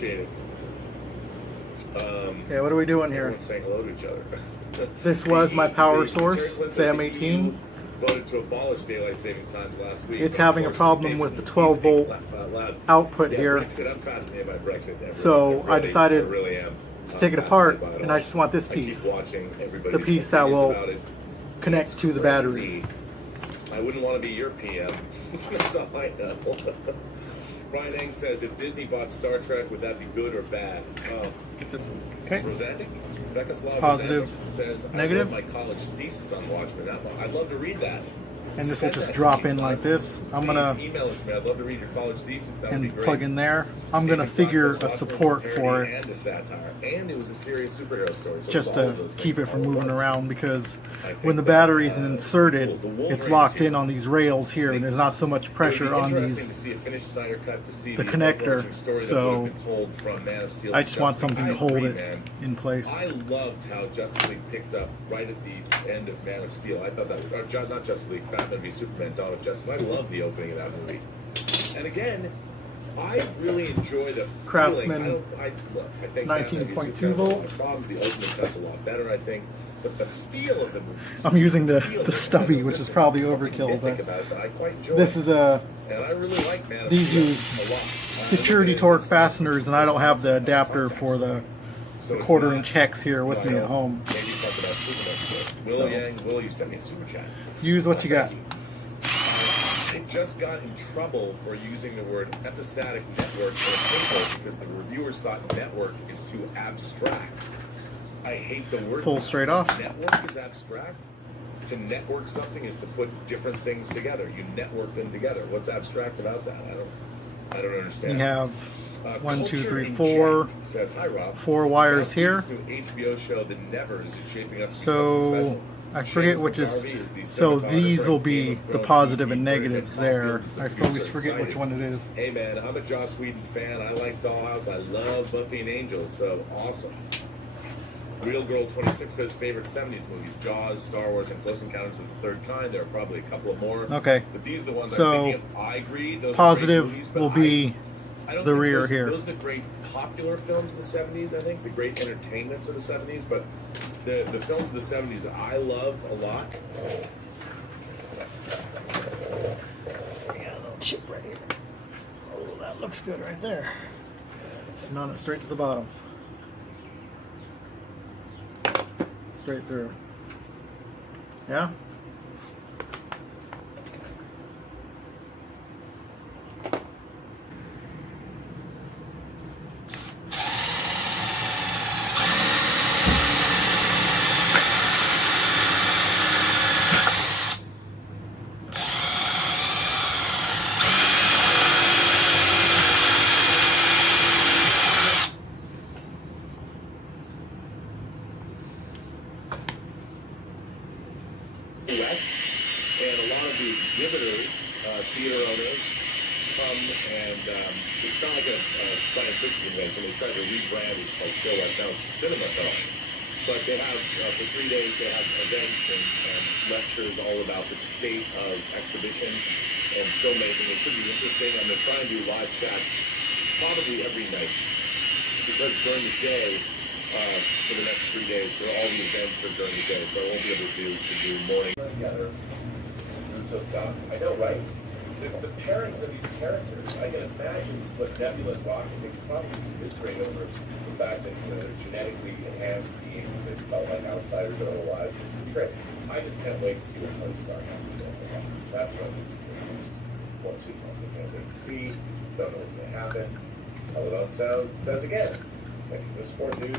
appreciate it. Okay, what are we doing here? Everyone's saying hello to each other. This was my power source, the M18. Voted to abolish daylight savings times last week. It's having a problem with the 12 volt output here. Brexit, I'm fascinated by Brexit. So I decided really am. to take it apart, and I just want this piece. The piece that will connect to the battery. I wouldn't want to be your PM. That's all I know. Brian Eng says, if Disney bought Star Trek, would that be good or bad? Okay. Rosantic? Becca Slav Positive. Says, Negative. I wrote my college thesis on Watchmen. I'd love to read that. And this will just drop in like this. I'm gonna email it to me. I'd love to read your college thesis. That would be and great. plug in there. I'm gonna figure a support for it, and a satire, and it was a serious superhero story. So just to keep it from moving around, because when the battery is inserted, it's locked in on these rails here, and there's not so much pressure on the connector. So I just want something to hold it in place. I loved how Justice League picked up right at the end of Man of Steel. I thought that, or not Justice League, Batman v Superman, Dawn of Justice. I love the opening of that movie. And again, I really enjoy the Craftsman, I think 19.2 volt. Problems. The Ultimate Cut's a lot better, I think. But the feel of the movie. I'm using the stubby, which is probably overkill, but this is a. And I really like Man of These Steel use a lot. security torque fasteners, and I don't have the adapter for the quarter-inch hex here with me at home. Maybe talk about Superman. Will Yang, Will, you sent me a super chat. Use what you got. I just got in trouble for using the word epistatic network for a paper because the reviewers thought network is too abstract. I hate the word. Pull straight off. Network is abstract. To network something is to put different things together. You network them together. What's abstract about that? I don't understand. You have one, two, three, four. Says, hi, Rob. 4 wires here. New HBO show, The Nevers, is shaping up to be So something special. I forget which is. So these will be the positive and negatives there. I always forget which one it is. Hey man, I'm a Joss Whedon fan. I like Dollhouse. I love Buffy and Angels. So awesome. Real Girl 26 says favorite 70s movies: Jaws, Star Wars, and Close Encounters of the Third Kind. There are probably a couple of more. Okay. But these are the ones so I'm thinking of. I agree. Those positive movies, will be the rear here. Those are the great popular films of the 70s, I think. The great entertainments of the 70s. But the films of the 70s I love a lot. Yeah, a little chip right here. Oh, that looks good right there. Just mount it straight to the bottom. Straight through. Yeah? And a lot of the exhibitors, theater owners, come and it's not like a science fiction convention. They try to rebrand it called Show Us. Now it's Cinema Film. But they have, for 3 days, they have events and lectures all about the state of exhibition and filmmaking. It should be interesting. I'm going to try and do live chats probably every night. Because during the day, for the next 3 days, for all the events are during the day, so I won't be able to do morning together. I know, right? It's the pairings of these characters. I can imagine what Nebula and Rocket, they could probably commiserate over the fact that they're genetically enhanced beings that felt like outsiders in their lives. It's a trick. I just can't wait to see what Tony Stark has to say about that. That's what I think the next 1-2 months I can't wait to see. Don't know what's going to happen. Peloton says again. Thank you for the support, dude.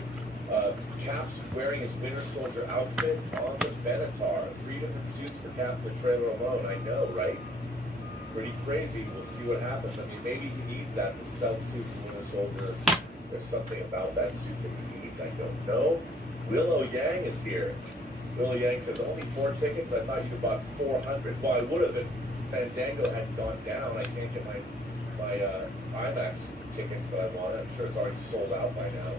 Cap's wearing his Winter Soldier outfit on the Benatar. 3 different suits for Cap for the trailer alone. I know, right? Pretty crazy. We'll see what happens. I mean, maybe he needs that, the stealth suit for Winter Soldier. There's something about that suit that he needs. I don't know. Willow Yang is here. Willow Yang says, only 4 tickets? I thought you'd have bought 400. Well, I would have if Fandango hadn't gone down. I can't get my IMAX tickets that I want. I'm sure it's already sold out by now.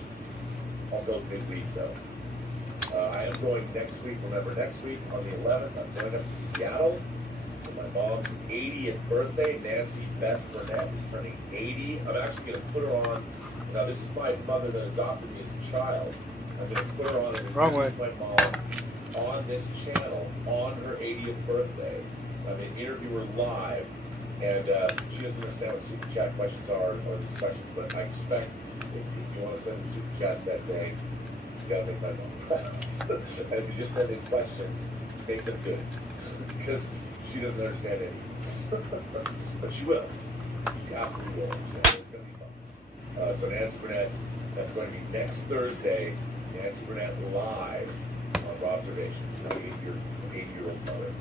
I'll go midweek though. I am going next week. Remember, next week on the 11th, I'm going up to Seattle For my mom's 80th birthday, Nancy Best Burnett is turning 80. I'm actually going to put her on. Now, this is my mother that adopted me as a child. I'm going to put her on and introduce my mom on this channel on her 80th birthday. I'm going to interview her live, and she doesn't understand what super chat questions are or these questions, but I expect if you want to send in super chats that day, you got to make my mom proud. And if you just send in questions, make them good, because she doesn't understand it. But she will. She absolutely will. So it's going to be fun. So Nancy Burnett, that's going to be next Thursday. Nancy Burnett live on Robservations, my 80-year-old mother.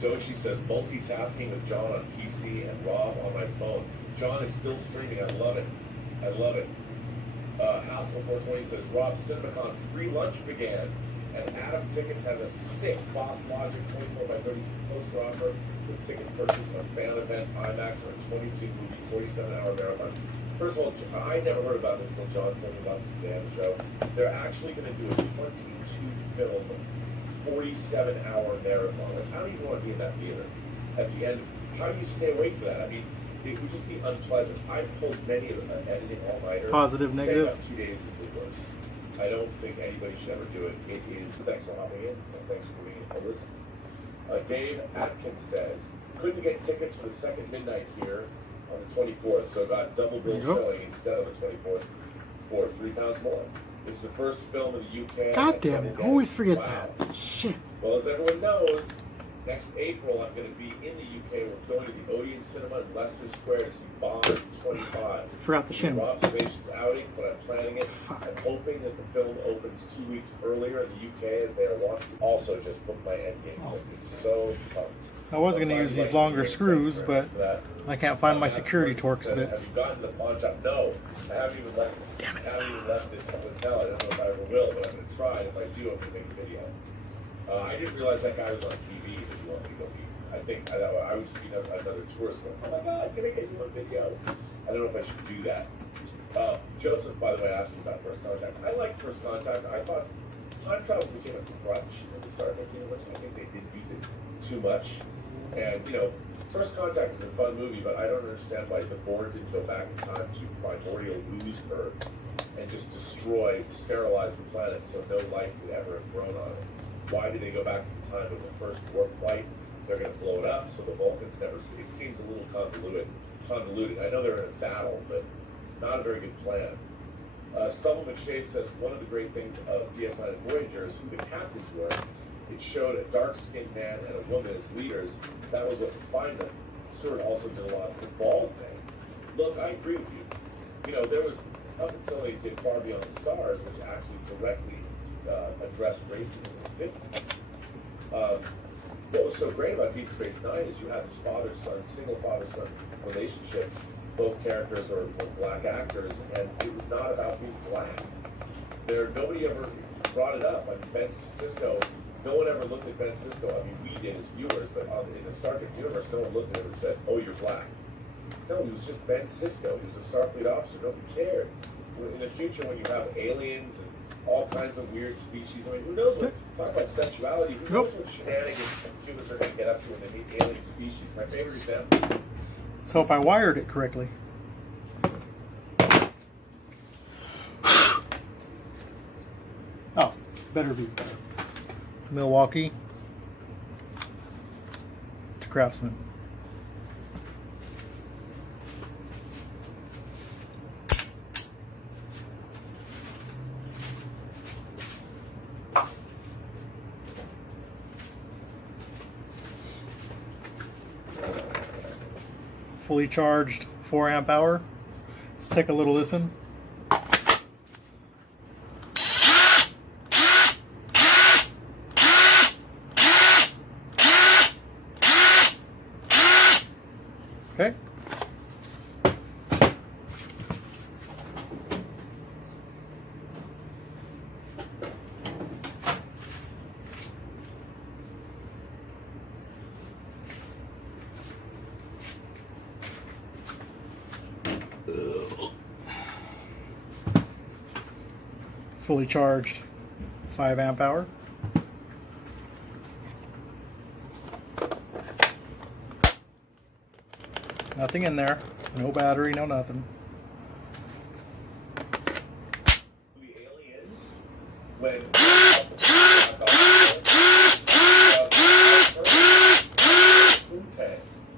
Doshi says, multitasking with John on PC and Rob on my phone. John is still streaming. I love it. I love it. House420 says, Rob, CinemaCon free lunch began, and Adam Tickets has a sick Boss Logic 24x36 poster offer with ticket purchase and a fan event IMAX on a 22-movie, 47-hour marathon. First of all, I never heard about this until John told me about this today on the show. They're actually going to do a 22-film, 47-hour marathon. Like, how do you want to be in that theater at the end? How do you stay awake for that? I mean, it would just be unpleasant. I've pulled many of them editing all-nighter. Positive, negative. Up 2 days is the worst. I don't think anybody should ever do it. It is. Thanks for hopping in, and thanks for being a listen. Dave Atkins says, couldn't get tickets for the second midnight here on the 24th, so got double bill showing instead of the 24th for £3 more. It's the first film in the UK. God damn it! Always forget that. Shit. Well, as everyone knows, next April I'm going to be in the UK. We're going to the Odeon Cinema in Leicester Square to see Bond 25. Forgot the shin. Observations outing, but I'm planning it. Fuck. I'm hoping that the film opens 2 weeks earlier in the UK as they are wanting to. Also, just booked my endgame ticket. It's so pumped. I was going to use these longer screws, but I can't find my security Torx bits. Have you gotten the pawn shop? No, I haven't even left. Damn it. I haven't even left this hotel. I don't know if I ever will, but I'm going to try. If I do, I'm going to make a video. I didn't realize that guy was on TV. If you want me to go meet, I think I would just be another tourist going, oh my God, can I get you on video? I don't know if I should do that. Joseph, by the way, asked me about First Contact. I liked First Contact. I thought time travel became a crutch in the Star Trek universe. I think they did use it too much. And, you know, First Contact is a fun movie, but I don't understand why the Borg didn't go back in time to primordial ooze Earth and just destroy, sterilize the planet so no life could ever have grown on it. Why did they go back to the time of the first warp flight? They're going to blow it up, so the Vulcans never see. It seems a little convoluted. I know they're in a battle, but not a very good plan. Stubble McShave says, one of the great things of DS9 and Voyager is who the captains were. It showed a dark-skinned man and a woman as leaders. That was what defined them. Stewart also did a lot of the bald thing. Look, I agree with you. You know, there was, up until they did Far Beyond the Stars, which actually directly addressed racism in the 50s. What was so great about Deep Space Nine is you had this father-son, single father-son relationship. Both characters were black actors, and it was not about being black. Nobody ever brought it up. I mean, Ben Sisko, no one ever looked at Ben Sisko. I mean, we did as viewers, but in the Star Trek universe, no one looked at him and said, oh, you're black. No, he was just Ben Sisko. He was a Starfleet officer. Nobody cared. In the future, when you have aliens and all kinds of weird species, I mean, who knows what, talk about sexuality, who knows what shenanigans humans are going to get up to when they meet alien species. My favorite example. Let's hope I wired it correctly. Oh, better be. Milwaukee to Craftsman. Fully charged 4 amp hour. Let's take a little listen. Okay. Fully charged 5 amp hour. Nothing in there. No battery, no nothing. The aliens, when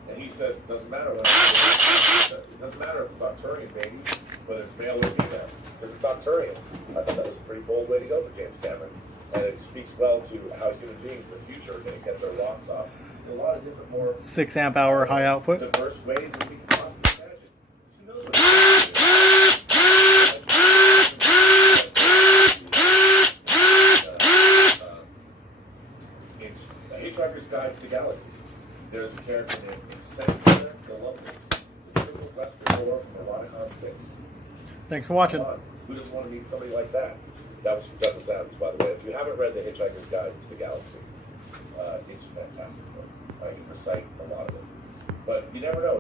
and he says, doesn't matter what it doesn't matter if it's Arcturian, baby, whether it's male or female, because it's Arcturian. I thought that was a pretty bold way to go for James Cameron, and it speaks well to how human beings in the future are going to get their locks off in a lot of different, more 6 amp hour high output. diverse ways that we can possibly imagine. So who knows what it's A Hitchhiker's Guide to the Galaxy. There's a character named Senator Galactus, the triple western lore from Eroticon 6. Thanks for watching. Who doesn't want to meet somebody like that? That was from Douglas Adams, by the way. If you haven't read The Hitchhiker's Guide to the Galaxy, it's a fantastic book. I can recite a lot of it. But you never know.